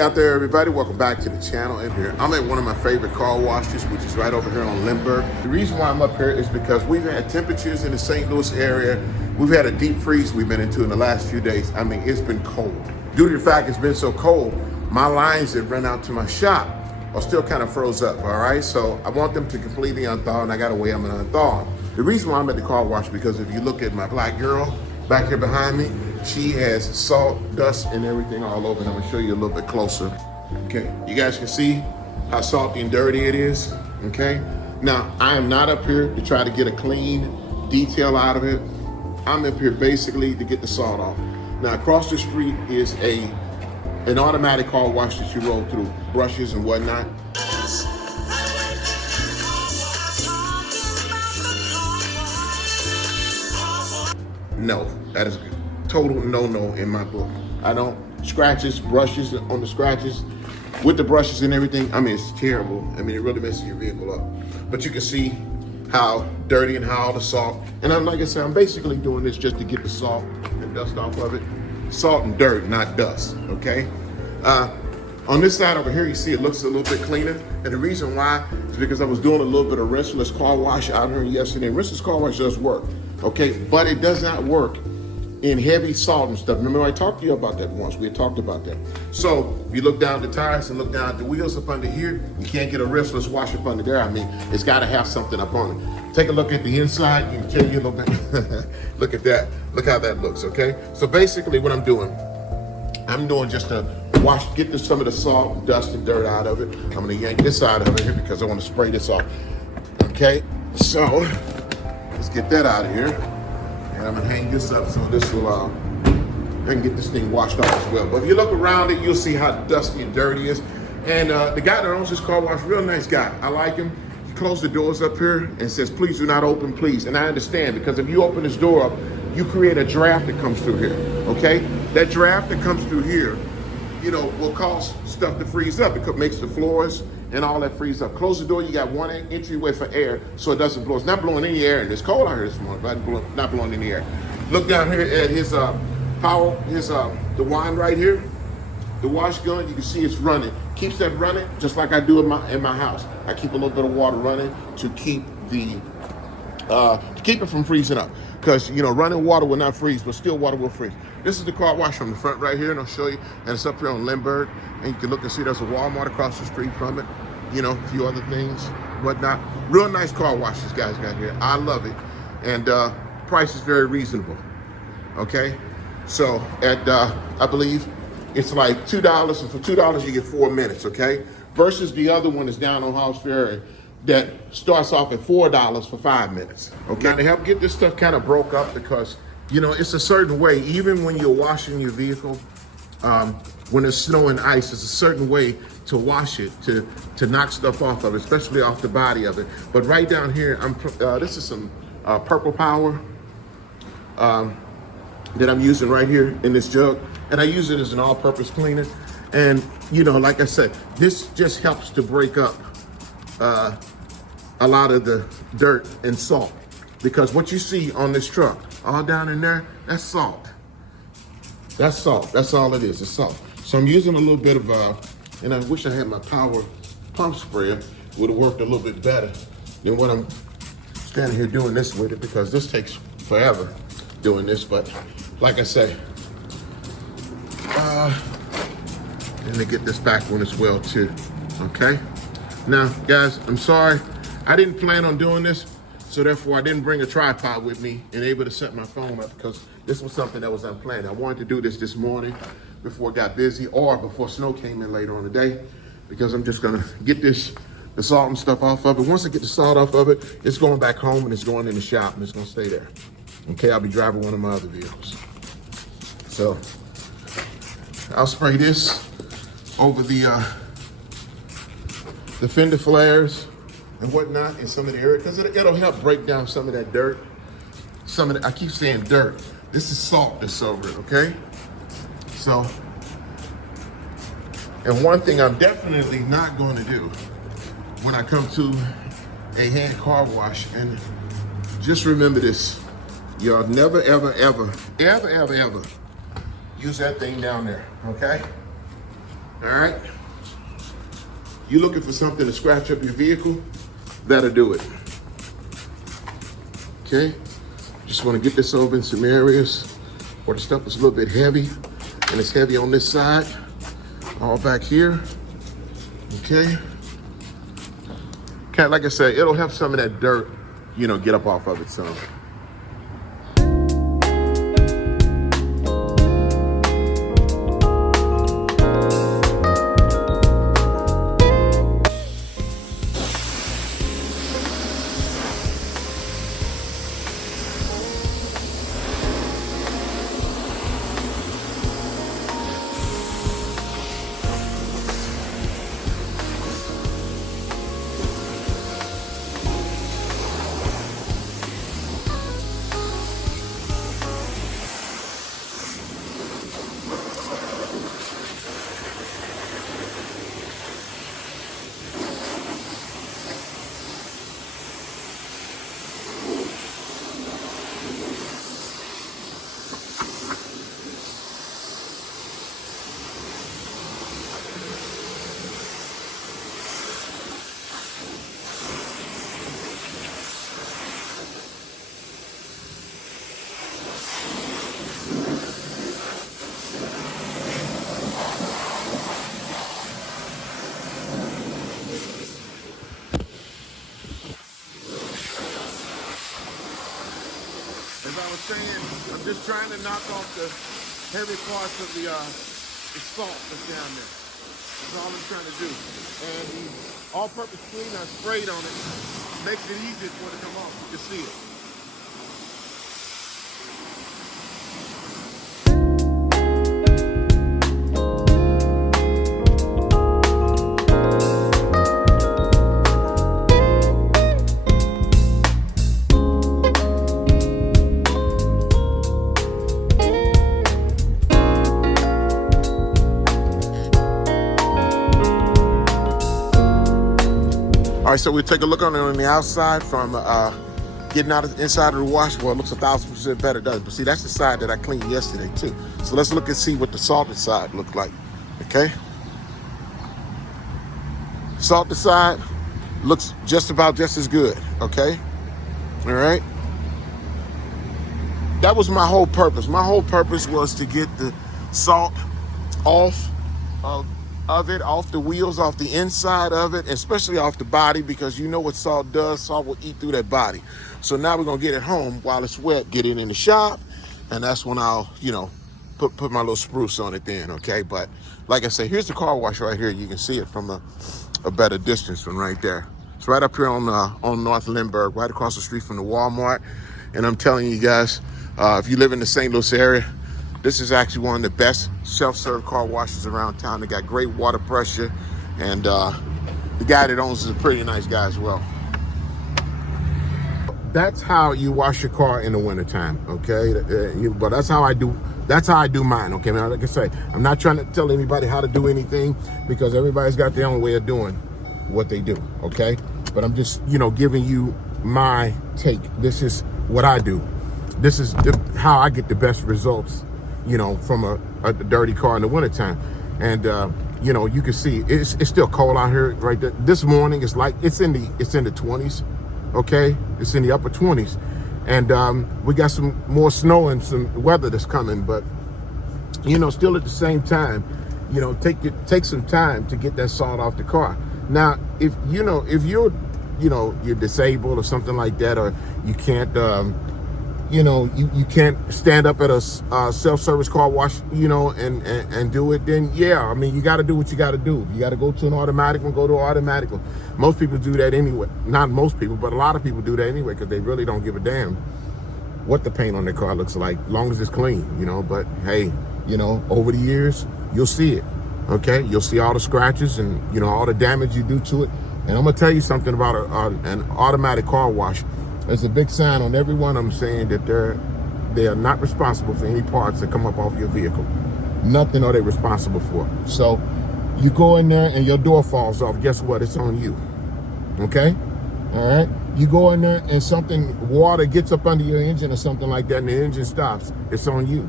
Hey out there, everybody. Welcome back to the channel. I'm at one of my favorite car washes, which is right over here on Lindbergh. The reason why I'm up here is because we've had temperatures in the St. Louis area. We've had a deep freeze we've been into in the last few days. I mean, it's been cold. Due to the fact it's been so cold, my lines that run out to my shop are still kind of froze up, all right? So I want them to completely unthaw, and I got a way I'm gonna unthaw them. The reason why I'm at the car wash, because if you look at my black girl back here behind me, she has salt, dust, and everything all over. And I'm gonna show you a little bit closer. Okay, you guys can see how salty and dirty it is, okay? Now, I am not up here to try to get a clean detail out of it. I'm up here basically to get the salt off. Now, across the street is an automatic car wash that you roll through, brushes and whatnot. No, that is a total no-no in my book. I don't scratches, brushes on the scratches, with the brushes and everything. I mean, it's terrible. I mean, it really messes your vehicle up. But you can see how dirty and how all the salt, and like I said, I'm basically doing this just to get the salt and dust off of it. Salt and dirt, not dust, okay? On this side over here, you see it looks a little bit cleaner. And the reason why is because I was doing a little bit of Rinseless car wash out here yesterday. Rinseless car wash does work, okay? But it does not work in heavy salt and stuff. Remember, I talked to you about that once. We had talked about that. So if you look down at the tires and look down at the wheels up under here, you can't get a Rinseless wash up under there. I mean, it's gotta have something up on it. Take a look at the inside, you can tell you a little bit. Look at that, look how that looks, okay? So basically what I'm doing just to wash, get some of the salt, dust, and dirt out of it. I'm gonna yank this out of here because I wanna spray this off, okay? So let's get that out of here. And I'm gonna hang this up so this will, I can get this thing washed off as well. But if you look around it, you'll see how dusty and dirty it is. And the guy that owns this car wash, real nice guy. I like him. He closed the doors up here and says, please do not open, please. And I understand, because if you open this door up, you create a draft that comes through here, okay? That draft that comes through here, you know, will cause stuff to freeze up. It makes the floors and all that freeze up. Close the door, you got one entryway for air so it doesn't blow. It's not blowing any air, and it's cold out here this morning, but not blowing any air. Look down here at his power, the wine right here, the wash gun, you can see it's running. Keeps that running just like I do in my house. I keep a little bit of water running to keep it from freezing up. Because, you know, running water will not freeze, but still water will freeze. This is the car wash from the front right here, and I'll show you. And it's up here on Lindbergh. And you can look and see there's a Walmart across the street from it. You know, a few other things, whatnot. Real nice car wash this guy's got here. I love it. And price is very reasonable, okay? So at, I believe, it's like $2, and for $2 you get 4 minutes, okay? Versus the other one is down on House Ferry that starts off at $4 for 5 minutes, okay? Now, to help get this stuff kind of broke up, because, you know, it's a certain way, even when you're washing your vehicle, when there's snow and ice, there's a certain way to wash it, to knock stuff off of it, especially off the body of it. But right down here, this is some Purple Power that I'm using right here in this jug. And I use it as an all-purpose cleaner. And, you know, like I said, this just helps to break up a lot of the dirt and salt, because what you see on this truck, all down in there, that's salt. That's salt. That's all it is. It's salt. So I'm using a little bit of, and I wish I had my power pump sprayer. It would have worked a little bit better than what I'm standing here doing this with it, because this takes forever doing this. But like I say, let me get this back one as well too, okay? Now, guys, I'm sorry. I didn't plan on doing this, so therefore I didn't bring a tripod with me and able to set my phone up, because this was something that was unplanned. I wanted to do this morning before it got busy, or before snow came in later on the day, because I'm just gonna get the salt and stuff off of it. Once I get the salt off of it, it's going back home and it's going in the shop and it's gonna stay there. Okay, I'll be driving one of my other vehicles. So I'll spray this over the fender flares and whatnot in some of the areas, because it'll help break down some of that dirt. I keep saying dirt. This is salt that's over it, okay? So, and one thing I'm definitely not going to do when I come to a hand car wash, and just remember this, y'all never, ever, ever, ever, ever, ever use that thing down there, okay? All right. You're looking for something to scratch up your vehicle, that'll do it. Okay. Just want to get this over in some areas where the stuff is a little bit heavy, and it's heavy on this side, all back here. Okay. Okay, like I said, it'll help some of that dirt, get up off of it some. As I was saying, I'm just trying to knock off the heavy parts of the salt that's down there. That's all I'm trying to do. And the all-purpose cleaner sprayed on it makes it easier for it to come off. You can see it. All right, so we take a look on it on the outside from getting out of the inside of the wash. Well, it looks 1,000% better, doesn't it? But see, that's the side that I cleaned yesterday too. So let's look and see what the salted side looked like, okay? Salted side looks just as good, okay? All right? That was my whole purpose. My whole purpose was to get the salt off of it, off the wheels, off the inside of it, especially off the body, because you know what salt does. Salt will eat through that body. So now we're gonna get it home while it's wet, get it in the shop, and that's when I'll, put my little spruce on it then, okay? But like I say, here's the car wash right here. You can see it from a better distance from right there. It's right up here on North Lindbergh, right across the street from the Walmart. And I'm telling you guys, if you live in the St. Louis area, this is actually one of the best self-serve car washes around town. They got great water pressure, and the guy that owns is a pretty nice guy as well. That's how you wash your car in the wintertime, okay? But that's how I do. That's how I do mine, okay, man? Like I say, I'm not trying to tell anybody how to do anything, because everybody's got their own way of doing what they do, okay? But I'm just, giving you my take. This is what I do. This is how I get the best results, from a dirty car in the wintertime. And you can see it's still cold out here right there. This morning it's in the 20s, okay? It's in the upper 20s. And we got some more snow and some weather that's coming, but still at the same time, take some time to get that salt off the car. Now, if you're disabled or something like that, or you can't you can't stand up at a self-service car wash, and do it, then yeah, I mean, you got to do what you got to do. You got to go to an automatic one, go to an automatic one. Most people do that anyway. Not most people, but a lot of people do that anyway, because they really don't give a damn what the paint on their car looks like, long as it's clean, But hey, over the years, you'll see it, okay? You'll see all the scratches and, all the damage you do to it. And I'm going to tell you something about an automatic car wash. There's a big sign on every one of them saying that they are not responsible for any parts that come up off your vehicle. Nothing are they responsible for. So you go in there and your door falls off, guess what? It's on you, okay? All right? You go in there and water gets up under your engine or something like that, and the engine stops, it's on you.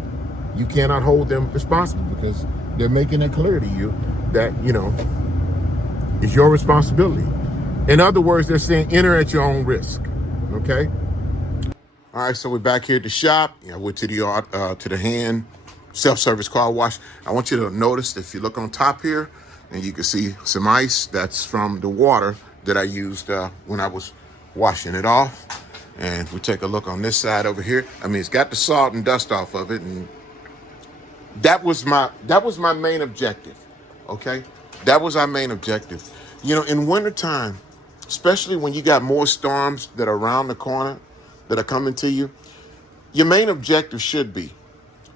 You cannot hold them responsible, because they're making it clear to you that, is your responsibility. In other words, they're saying enter at your own risk. Okay. All right, so we're back here at the shop. I went to the hand self-service car wash. I want you to notice that if you look on top here, and you can see some ice. That's from the water that I used when I was washing it off. And we take a look on this side over here. I mean, it's got the salt and dust off of it, and that was my main objective. Okay, that was our main objective. In wintertime, especially when you got more storms that are around the corner that are coming to you, your main objective should be,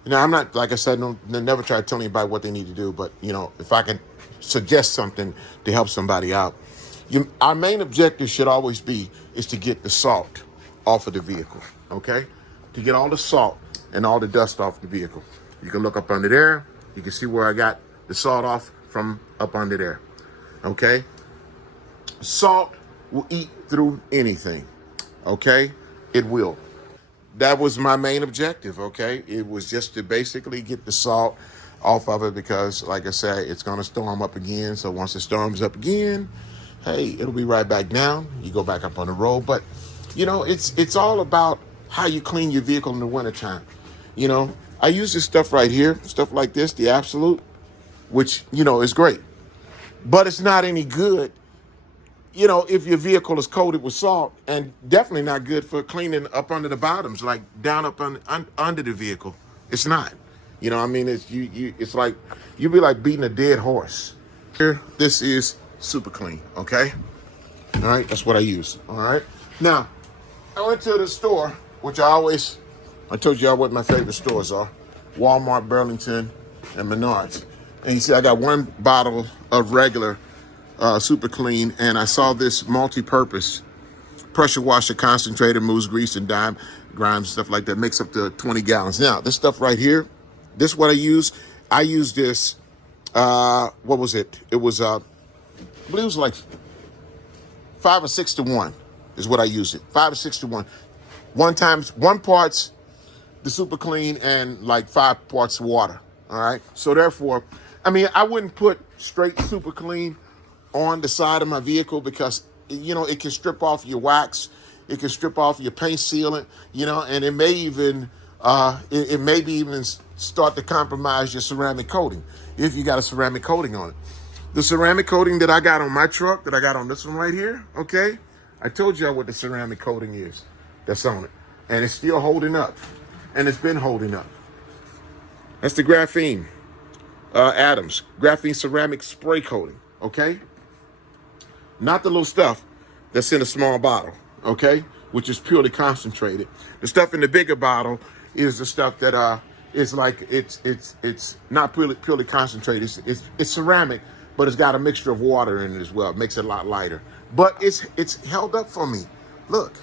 I'm not, like I said, never try to tell anybody what they need to do, but, if I can suggest something to help somebody out, our main objective should always be is to get the salt off of the vehicle, okay? To get all the salt and all the dust off the vehicle. You can look up under there. You can see where I got the salt off from up under there, okay? Salt will eat through anything, okay? It will. That was my main objective, okay? It was just to basically get the salt off of it because, like I said, it's going to storm up again. So once it storms up again, hey, it'll be right back down. You go back up on the road. But, it's all about how you clean your vehicle in the wintertime. I use this stuff right here, stuff like this, the Absolute, which, is great. But it's not any good if your vehicle is coated with salt, and definitely not good for cleaning up under the bottoms, like down up under the vehicle. It's not. It's like you'd be like beating a dead horse. Here, this is super clean. Okay. All right, that's what I use. All right. Now, I went to the store, which I told you what my favorite stores are: Walmart, Burlington, and Menards. And you see, I got one bottle of regular super clean, and I saw this multi-purpose pressure washer concentrator, moves grease and grime, stuff like that, makes up to 20 gallons. Now, this stuff right here, this is what I use. I use this, what was it? It was, I believe it was like 5 or 6 to 1 is what I use it. 5 or 6 to 1. One parts the super clean and like 5 parts water. All right. So therefore, I wouldn't put straight super clean on the side of my vehicle because, it can strip off your wax. It can strip off your paint sealant, and it may even, it maybe even start to compromise your ceramic coating if you got a ceramic coating on it. The ceramic coating that I got on my truck, that I got on this one right here, okay? I told y'all what the ceramic coating is that's on it. And it's still holding up. And it's been holding up. That's the graphene Adams, graphene ceramic spray coating, okay? Not the little stuff that's in a small bottle, okay, which is purely concentrated. The stuff in the bigger bottle is the stuff that is like it's not purely concentrated. It's ceramic, but it's got a mixture of water in it as well. It makes it a lot lighter. But it's held up for me. Look,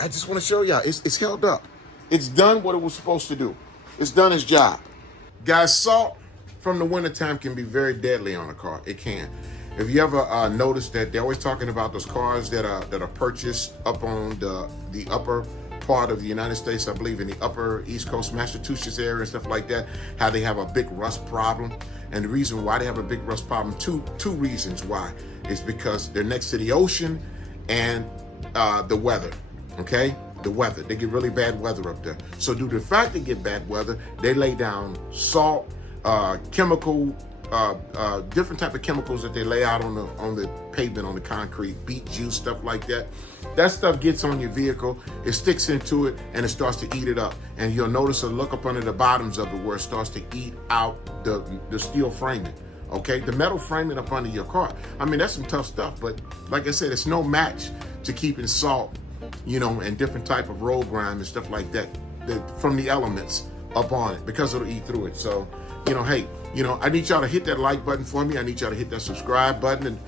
I just want to show y'all. It's held up. It's done what it was supposed to do. It's done its job. Guys, salt from the wintertime can be very deadly on a car. It can. If you ever noticed that they're always talking about those cars that are purchased up on the upper part of the United States, I believe in the upper East Coast, Massachusetts area and stuff like that, how they have a big rust problem. And the reason why they have a big rust problem, two reasons why, is because they're next to the ocean and the weather, okay? The weather. They get really bad weather up there. So due to the fact they get bad weather, they lay down salt, chemical, different type of chemicals that they lay out on the pavement, on the concrete, beet juice, stuff like that. That stuff gets on your vehicle, it sticks into it, and it starts to eat it up. And you'll notice a look up under the bottoms of it where it starts to eat out the steel framing, okay? The metal framing up under your car. That's some tough stuff, but like I said, it's no match to keeping salt, and different type of road grime and stuff like that from the elements up on it, because it'll eat through it. So, hey, I need y'all to hit that like button for me. I need y'all to hit that subscribe button, and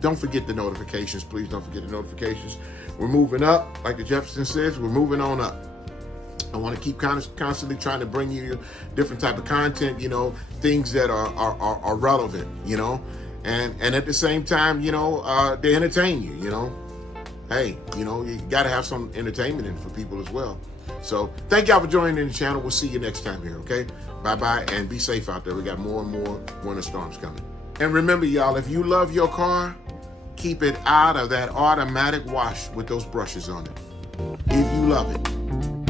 don't forget the notifications. Please don't forget the notifications. We're moving up, like the Jefferson says. We're moving on up. I want to keep constantly trying to bring you different type of content, things that are relevant, and at the same time, they entertain you, Hey, you got to have some entertainment in for people as well. So thank y'all for joining the channel. We'll see you next time here, okay? Bye-bye, and be safe out there. We got more and more winter storms coming. And remember, y'all, if you love your car, keep it out of that automatic wash with those brushes on it. If you love it.